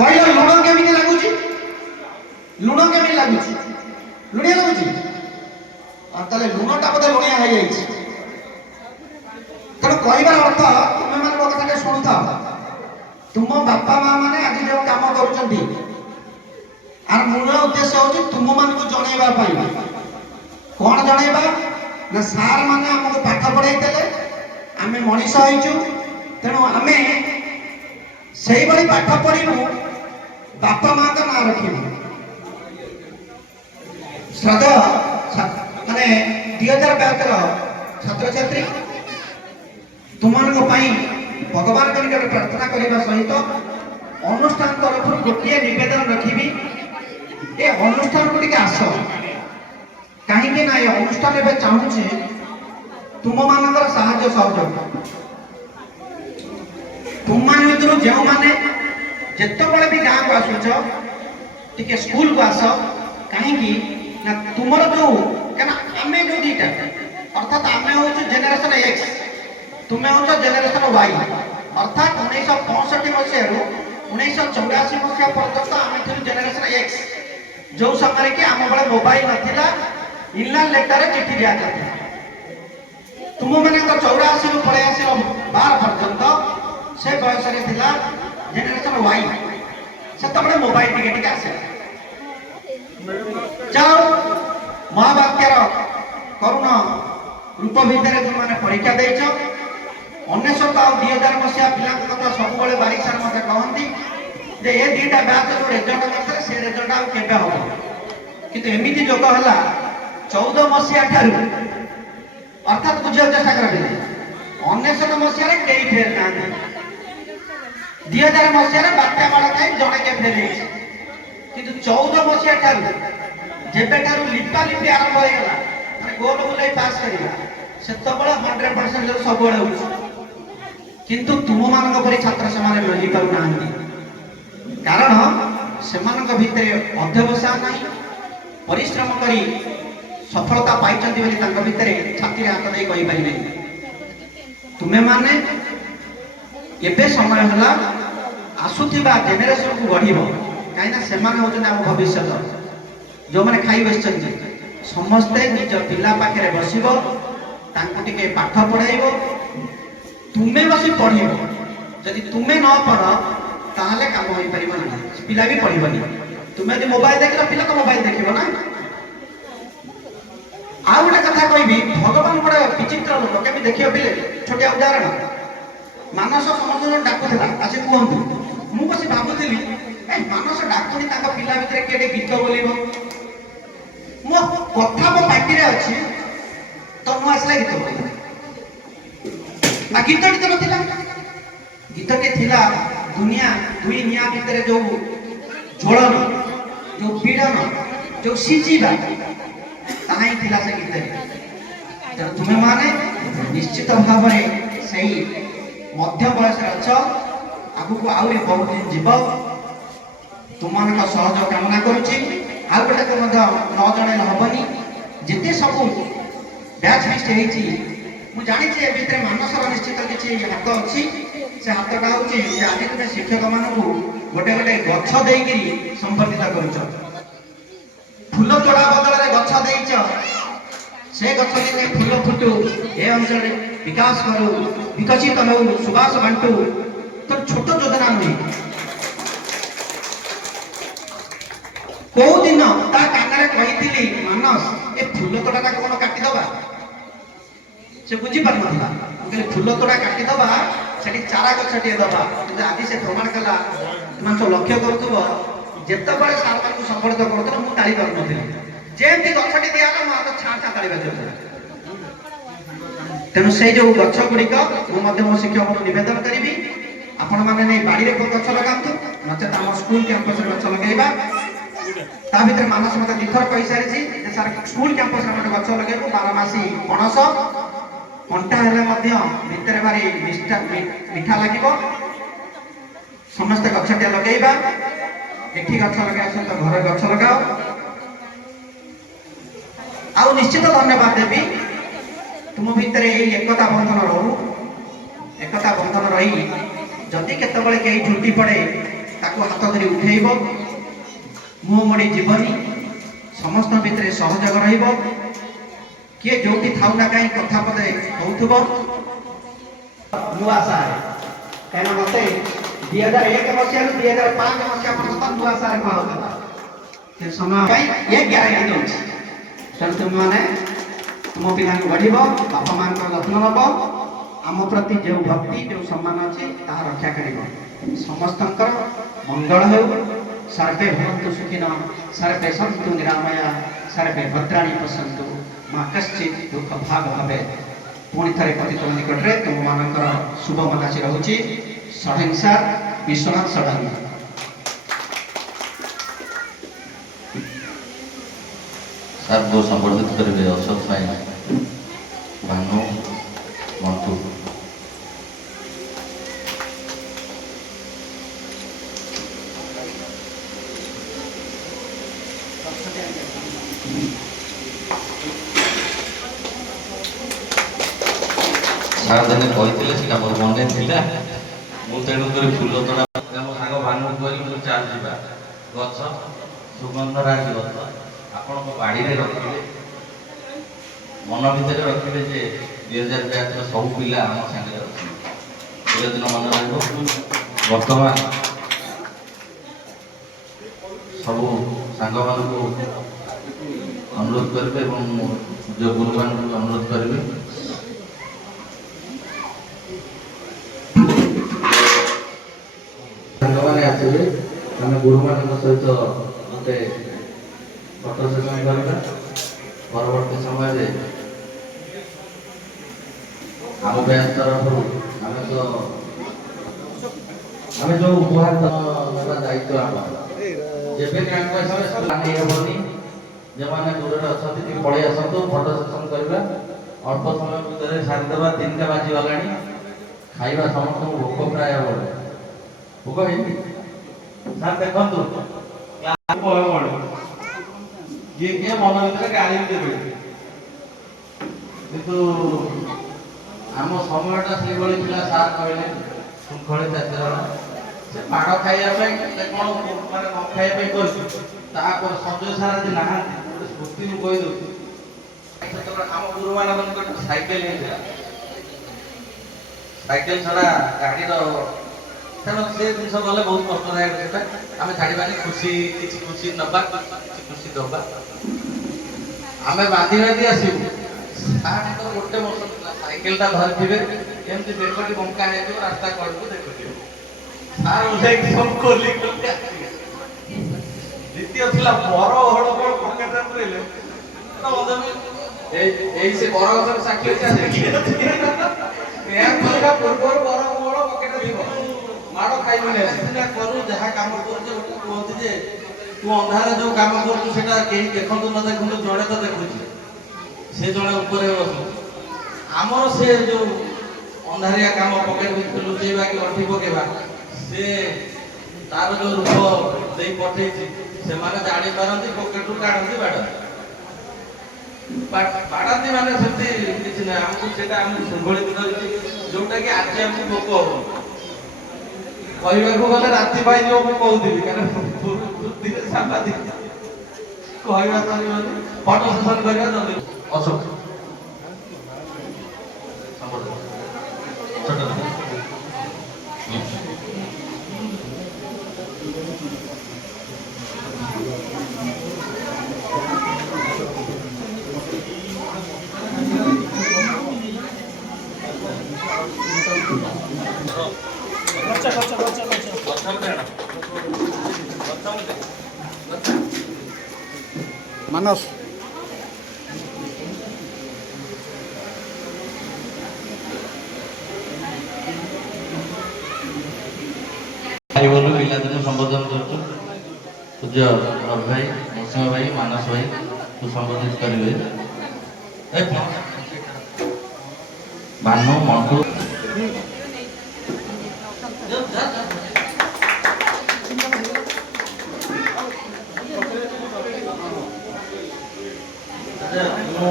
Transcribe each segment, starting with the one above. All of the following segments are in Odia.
କହିଲ ଲୁଣ କେମିତି ଲାଗୁଛି? ଲୁଣ କେମିତି ଲାଗୁଛି? ଲୁଣିଆ ଲାଗୁଛି? ତାହେଲେ ଲୁଣଟା ବୋଧେ ଲୁଣିଆ ହେଇଯାଇଛି। ତେଣୁ କହିବାର ଅର୍ଥ ତୁମେ ମାନେ ମୋ କଥାଟା ଶୁଣୁଥାଅ। ତୁମ ବାପା ମା ମାନେ ଆଜି ଯେଉଁ କାମ କରୁଛନ୍ତି ଆର ମୂଳ ଉଦ୍ଦେଶ୍ୟ ହେଉଛି ତୁମମାନଙ୍କୁ ଜଣେଇବା ପାଇଁ। କ'ଣ ଜଣେଇବା? ନା ସାର୍ ମାନେ ଆମକୁ ପାଠ ପଢ଼େଇଥିଲେ, ଆମେ ମଣିଷ ହେଇଛୁ, ତେଣୁ ଆମେ ସେଇଭଳି ପାଠ ପଢ଼ିବୁ, ବାପା ମାଙ୍କ ନାଁ ରଖିବୁ। ଶ୍ରଦ୍ଧେୟ ମାନେ 2022ର ଛାତ୍ରଛାତ୍ରୀ, ତୁମମାନଙ୍କ ପାଇଁ ଭଗବାନଙ୍କ ନିକଟରେ ପ୍ରାର୍ଥନା କରିବା ସହିତ ଅନୁଷ୍ଠାନ ତରଫରୁ ଗୋଟିଏ ନିବେଦନ ରଖିବି, ଏ ଅନୁଷ୍ଠାନକୁ ଟିକେ ଆସ। କାହିଁକି ନା ଏ ଅନୁଷ୍ଠାନ ଏବେ ଚାହୁଁଛି ତୁମମାନଙ୍କର ସାହାଯ୍ୟ ସହଯୋଗ। ତୁମମାନଙ୍କ ଭିତରୁ ଯେଉଁମାନେ ଯେତେବେଳେ ବି ଗାଁକୁ ଆସୁଛ ଟିକେ ସ୍କୁଲକୁ ଆସ। କାହିଁକି ନା ତୁମର ଯେଉଁ ଆମେ ଯେଉଁ ଦୁଇଟା ଅର୍ଥାତ୍ ଆମେ ହେଉଛୁ ଜେନେରେସନ୍ ଏକ୍ସ, ତୁମେ ହେଉଛ ଜେନେରେସନ୍ ୱାଇ। ଅର୍ଥାତ୍ 1965 ମସିହାରୁ 1984 ମସିହା ପର୍ଯ୍ୟନ୍ତ ଆମେ ଥିଲୁ ଜେନେରେସନ୍ ଏକ୍ସ, ଯେଉଁ ସମୟରେ କି ଆମ ବେଳେ ମୋବାଇଲ ନଥିଲା, ଇନଲାଇନ୍ ଲେଟରରେ ଚିଠି ଦିଆଯାଉଥିଲା। ତୁମମାନଙ୍କ 84ରୁ ପଳେଇ ଆସିବ 12 ପର୍ଯ୍ୟନ୍ତ ସେ ବୟସରେ ଥିଲା ଜେନେରେସନ୍ ୱାଇ। ସେତେବେଳେ ମୋବାଇଲ ଟିକେ ଟିକେ ଆସେ। ଯାଅ ମହାବାତ୍ୟାର କରୁଣ ରୂପ ଭିତରେ ତୁମମାନେ ପରୀକ୍ଷା ଦେଇଛ। 1900 ଆଉ 2000 ମସିହା ପିଲାଙ୍କ କଥା ସବୁବେଳେ ବାରିକ ସାର୍ ମୋତେ କହନ୍ତି ଯେ ଏ ଦୁଇଟା ବ୍ୟାଚ୍ ଯେଉଁ ରେଜଲ୍ଟ କରିଥିଲେ ସେ ରେଜଲ୍ଟ ଆଉ କେବେ ହେବ। କିନ୍ତୁ ଏମିତି ଯୋଗ ହେଲା 14 ମସିହା ଠାରୁ, ଅର୍ଥାତ୍ ବୁଝିବାକୁ ଚେଷ୍ଟା କରନ୍ତି, 1900 ମସିହାରେ କେହି ଫେଲ୍ ନାହାନ୍ତି, 2000 ମସିହାରେ ବାତ୍ୟା ମାଡ଼ ଖାଇ ଜଣେ କେ ଫେଲ୍ ହେଇଛି। କିନ୍ତୁ 14 ମସିହା ଠାରୁ ଯେବେଠାରୁ ଲିପାଲିପି ଆରମ୍ଭ ହେଇଗଲା, ମାନେ ଗୋଲ ବୁଲେଇ ପାସ୍ କରିବା, ସେତେବେଳେ 100% ସବୁବେଳେ ହେଉଛି। କିନ୍ତୁ ତୁମମାନଙ୍କ ପରି ଛାତ୍ର ସେମାନେ ରହିପାରୁନାହାନ୍ତି, କାରଣ ସେମାନଙ୍କ ଭିତରେ ଅଧ୍ୟବସାୟ ନାହିଁ। ପରିଶ୍ରମ କରି ସଫଳତା ପାଇଛନ୍ତି ବୋଲି ତାଙ୍କ ଭିତରେ ଛାତିରେ ହାତ ଦେଇ କହିପାରିବେ। ତୁମେମାନେ ଏବେ ସମୟ ହେଲା ଆସୁଥିବା ଜେନେରେସନକୁ ଗଢ଼ିବ। କାହିଁକିନା ସେମାନେ ହେଉଛନ୍ତି ଆମ ଭବିଷ୍ୟତ। ଯେଉଁମାନେ ଖାଇ ବସିଛନ୍ତି ସମସ୍ତେ ନିଜ ପିଲା ପାଖରେ ବସିବ, ତାଙ୍କୁ ଟିକେ ପାଠ ପଢ଼ାଇବ। ତୁମେ ବସି ପଢ଼ିବ। ଯଦି ତୁମେ ନ ପଢ଼ ତାହେଲେ କାମ ହୋଇପାରିବ ନାହିଁ, ପିଲା ବି ପଢ଼ିବନି। ତୁମେ ଯଦି ମୋବାଇଲ ଦେଖିଲ, ପିଲା ତ ମୋବାଇଲ ଦେଖିବ ନା। ଆଉ ଗୋଟେ କଥା କହିବି, ଭଗବାନ ଗୋଟେ ବିଚିତ୍ର ଲୋକ। କେମିତି ଦେଖିବ ପିଲେ? ଛୋଟିଆ ଉଦାହରଣ, ମାନସ ସମସ୍ତଙ୍କୁ ଡାକୁଥିଲା ଆସି କୁହନ୍ତୁ। ମୁଁ ବସି ଭାବୁଥିଲି ମାନସ ଡାକୁନି, ତାଙ୍କ ପିଲା ଭିତରେ କିଏ ଗୀତ ବୋଲିବ। ମୋ କଥା ମୋ ପାଟିରେ ଅଛି, ତନୁ ଆସିଲା ଗୀତ ବୋଲିଲା। ଗୀତଟି ତ ନଥିଲା, ଗୀତଟି ଥିଲା ଦୁନିଆ ଦୁଇ ନିଆଁ ଭିତରେ ଯୋଉ ଜ୍ୱଳନ, ଯୋଉ ପୀଡ଼ନ, ଯୋଉ ସିଝିବା, ତାହା ହିଁ ଥିଲା ସେ ଗୀତରେ। ତେଣୁ ତୁମେମାନେ ନିଶ୍ଚିତ ଭାବରେ ସେଇ ମଧ୍ୟ ବୟସରେ ଅଛ, ଆଗକୁ ଆହୁରି ବହୁତ ଦିନ ଯିବ। ତୁମମାନଙ୍କ ସହଯୋଗ କାମନା କରୁଛି। ଆଉ ଗୋଟେ ମଧ୍ୟ ନ ଜଣେଇଲେ ହବନି, ଯେତେ ସବୁ ବ୍ୟାଚ୍ ଲିଷ୍ଟ ହେଇଛି ମୁଁ ଜାଣିଛି ଏ ଭିତରେ ମାନସର ନିଶ୍ଚିତ କିଛି ହାତ ଅଛି। ସେ ହାତଟା ହେଉଛି ଯେ ଆଜି ତୁମେ ଶିକ୍ଷକମାନଙ୍କୁ ଗୋଟେ ଗୋଟେ ଗଛ ଦେଇକିରି ସମ୍ବର୍ଦ୍ଧିତ କରୁଛ। ଫୁଲ ତୋଡ଼ା ବଦଳରେ ଗଛ ଦେଇଛ, ସେ ଗଛ ଦିନେ ଫୁଲ ଫୁଟୁ, ଏ ଅଞ୍ଚଳରେ ବିକାଶ କରୁ, ବିକଶିତ ହେଉ, ସୁବାସ ବାଣ୍ଟୁ। ତ ଛୋଟ ଯୋଜନା ନୁହେଁ। କୋଉ ଦିନ ତା କାନରେ କହିଥିଲି ମାନସ ଏ ଫୁଲ ତୋଡ଼ାଟାକୁ କ'ଣ କାଟିଦବା? ସେ ବୁଝିପାରୁନଥିଲା। ମୁଁ କହିଲି ଫୁଲ ତୋଡ଼ା କାଟିଦବା, ସେଠି ଚାରା ଗଛଟିଏ ଦବା। କିନ୍ତୁ ଆଜି ସେ ପ୍ରମାଣ କଲା। ତୁମେ ସବୁ ଲକ୍ଷ୍ୟ କରୁଥିବ, ଯେତେବେଳେ ସାର୍ମାନଙ୍କୁ ସମ୍ବର୍ଦ୍ଧିତ କରୁଥିଲ ମୁଁ ତାଳି ପାରୁନଥିଲି। ଯେମିତି ଗଛଟି ଦିଆହେଲା ମୋ ହାତ ଛାଁ ଛାଁ ତାଳି ବାଜୁଥିଲା। ତେଣୁ ସେଇ ଯୋଉ ଗଛ ଗୁଡ଼ିକ ମୁଁ ମଧ୍ୟ ମୋ ଶିକ୍ଷକଙ୍କୁ ନିବେଦନ କରିବି, ଆପଣମାନେ ନେଇ ବାଡ଼ିରେ ଗଛ ଲଗାନ୍ତୁ, ନଚେତ ଆମ ସ୍କୁଲ କ୍ୟାମ୍ପସରେ ଗଛ ଲଗାଇବା। ତା ଭିତରେ ମାନସ ମୋତେ ଦୁଇଥର କହିସାରିଛି ଯେ ସାର୍ ସ୍କୁଲ କ୍ୟାମ୍ପସରେ ଗୋଟେ ଗଛ ଲଗାଇବୁ, 12 ମାସି ପଣସ, କଣ୍ଟା ହେଲେ ମଧ୍ୟ ଭିତରେ ଭାରି ମିଠା ଲାଗିବ। ସମସ୍ତେ ଗଛଟିଏ ଲଗାଇବା। ଏଠି ଗଛ ଲଗାଇବା ସହିତ ଘରେ ଗଛ ଲଗାଅ। ଆଉ ନିଶ୍ଚିତ ଧନ୍ୟବାଦ ଦେବି, ତୁମ ଭିତରେ ଏଇ ଏକତା ବନ୍ଧନ ରହୁ। ଏକତା ବନ୍ଧନ ରହି ଯଦି କେତେବେଳେ କେହି ଝୁଣ୍ଟି ପଡ଼େ ताको हाथ धरी उठेब मुह मोड़ी जीवनी समस्त भितर सहयोग रहिबो किए जोटी थाउ ना कहीं कथा पदे होउथबो नुआ सारे कहना मते 2001 मसिया 2005 मसिया पर्यंत नुआ सारे कहता से समय कहीं ये ग्यारंटी दउछि सर तुम माने तुम पिला को बढ़िबो बापा मान को जत्न नबो आम प्रति जो भक्ति जो सम्मान अच्छे ताहा रक्षा करिबो समस्तंकर मंगल हो सर्वे भवन्तु सुखिनः सर्वे सन्तु निरामया सर्वे भद्राणि पश्यन्तु मां कश्चित् दुख भाग भवे पुणी थरे पतित निकट रे तुम मानकर शुभ मनासी रहुछि सहिंसा विश्वनाथ षडंगी सर्व संवर्धित करेंगे अशोक भाई भानु मंटू सारा दिन कही मन मुझे तेणुक फुल तोड़ा साग भानु कर चाल जा गछ सुगंधराज गछ आपण बाड़ी में रखिए मन भितर रखिए जे 2000 बैच सब पिला आम सागे रखिए दिन मन रहा बर्तमान सब सांग मान अनुरोध करेंगे जो गुरु मान अनुरोध करेंगे सांग मैंने आसवे आम गुरु मान सहित मत फटो सेशन करवा परवर्ती समय आम बैंक तरफ आम जो उपहार दायित्व हेनी जो मैंने दूर अच्छा पलि आसतु फटो सेशन करवा अल्प समय भितर सारीदे 3टा बाजीगला खाଇବା समस्त भोक प्राय भोक है सर देखु ये मन भर गाड़ी देवे किंतु आम समयटा से सार कहले श्रृंखलित आचरण से माड़ खाइबा कौन माने न खाइबा कर संजय सारा जी ना स्मृति को कही दो आम गुरु मान साइकेल साइकेल छड़ा गाड़ी तेणु से जिन गले बहुत कष्टदायक आम छाड़ी खुशी किसी खुशी नवा खुशी दबा आम बांधी बांधी आसबू सार गोटे वर्ष साइकेलटा धरी एमती देखी बंका है रास्ता कड़ को देखुए सार ओह्ल सब खोली द्वितीय था बर हड़बड़ पकेट से बर साक्षी पूर्व बर बड़ पकेट थी माड़ खाइबे करू जहाँ कम कहते तू अंधार जो कम कर देखु न देखु जड़े तो देखु से जड़े ऊपर बस आमर से जो अंधारिया कम पकेट लुचेबा कि अंठी पकेबा से तार जो रूप दे पठे से जानी पारती पकेट काढ़ती बाड़ाती माने किसी ना आमको संभलित कर जोटा कि आज आमको भोक हम कहवाक गले राति पाई कहूथी कहना सांबादिक कहवा फटो सेशन करवा जल्दी अशोक मानस पिलादिन संबोधन कर पूज्य रवि भाई नरसिंह भाई मानस भाई को संबोधित करेंगे भानु मंटू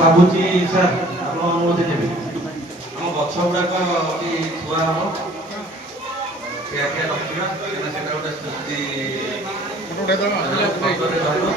भावुची सर आप अनुमति देवे आम गछ गुड़ाक थुआ हम ଖିଆ ଖିଆ ରଖିବା କାହିଁକିନା ସେଟା ଗୋଟେ ସ୍ମୃତି ଫଟୋ ଉଠେଇଦେବା ରହିବ।